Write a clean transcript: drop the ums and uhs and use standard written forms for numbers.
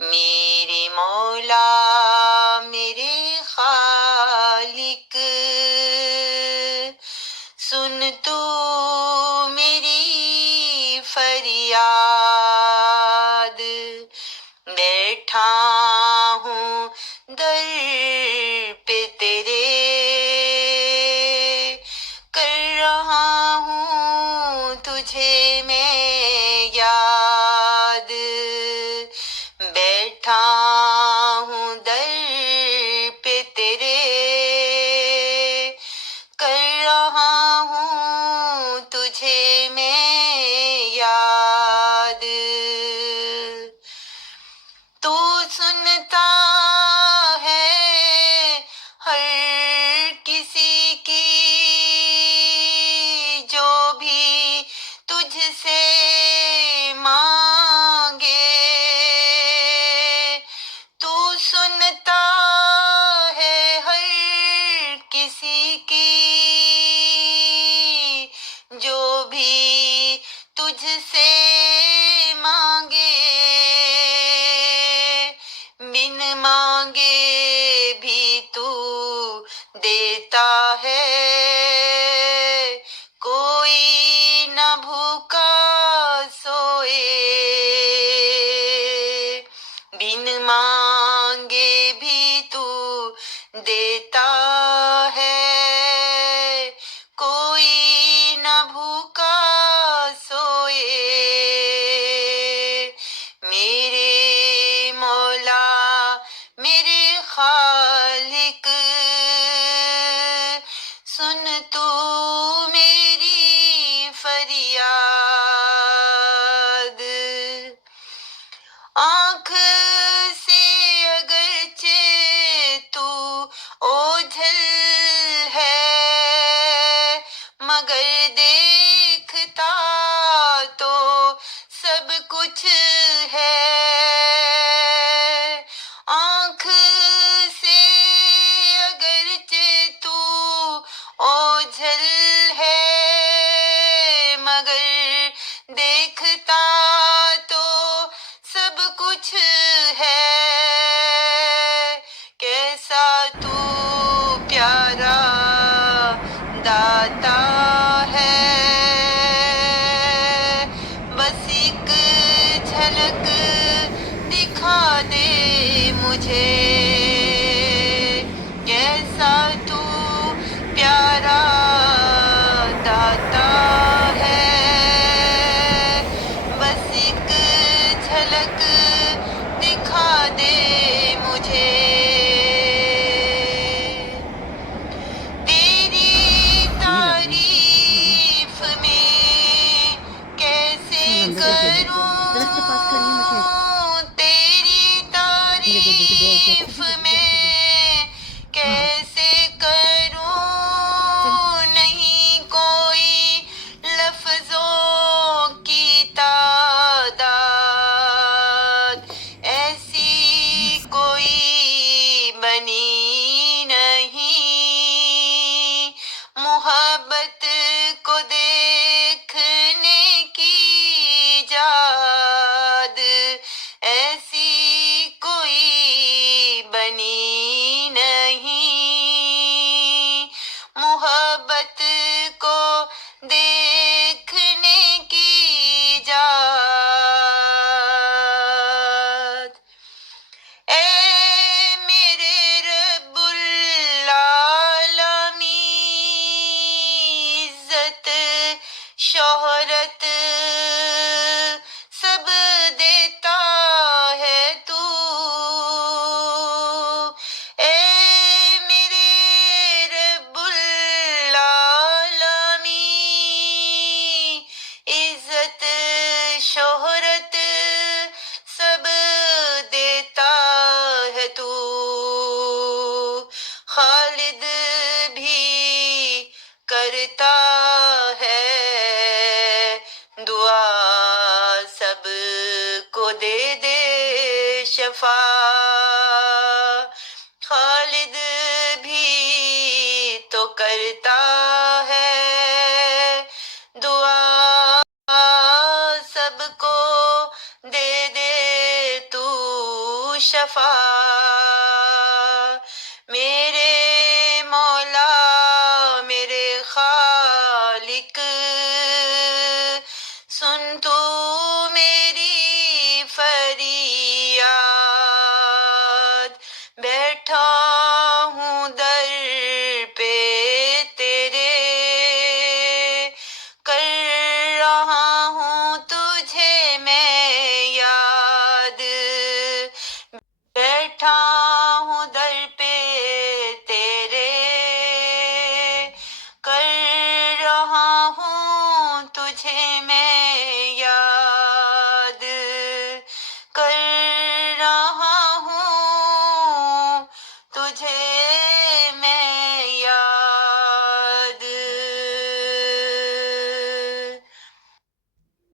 میرے مولا میرے خالق، سن تو میری فریاد، بیٹھا ہوں در پہ تیرے، کر رہا ہوں تجھے میں یاد، بیٹھا ہوں در پہ تیرے، کر رہا ہوں تجھے میں یاد، تو سنتا ہے ہر کسی کی جو بھی تجھ سے مانگے، تو سنتا ہے ہر کسی کی جو بھی تجھ سے مانگے، بن مانگے بھی تو دیتا ہے، کوئی نہ بھوکا سوئے، بن مانگے بھی تو دیتا ہے، کوئی نہ بھوکا سوئے، میرے مولا میرے خالق، سن تو میری فریاد، آنکھ سے اگرچہ تو اوجھل ہے، مگر دیکھتا تو سب کچھ ہے، آنکھ سے اگرچہ تو اوجھل ہے، مگر دیکھتا تو سب کچھ ہے، کیسا تو پیارا داتا ہے، بس ایک جھلک دکھا دے مجھے، کیسا تو پیارا داتا ہے، بس ایک جھلک دکھا دے مجھے، تیری تعریف میں کیسے کروں، تیری تعریف میں کیسے کروں، نہیں کوئی لفظوں کی تعداد، ایسی کوئی بنی نہیں، محبت کو دیکھنے کی ایجاد، ایسی کوئی بنی نہیں، محبت کو دیکھنے کی ایجاد، اے میرے رب العالمین، عزت شہرت سب دیتا ہے تو، اے میرے رب العالمین، عزت شہرت سب دیتا ہے تو، خالد بھی کرتا ہے دعا، سب کو دے دے شفا، خالد بھی تو کرتا ہے دعا، سب کو دے دے تو، شفا، میرے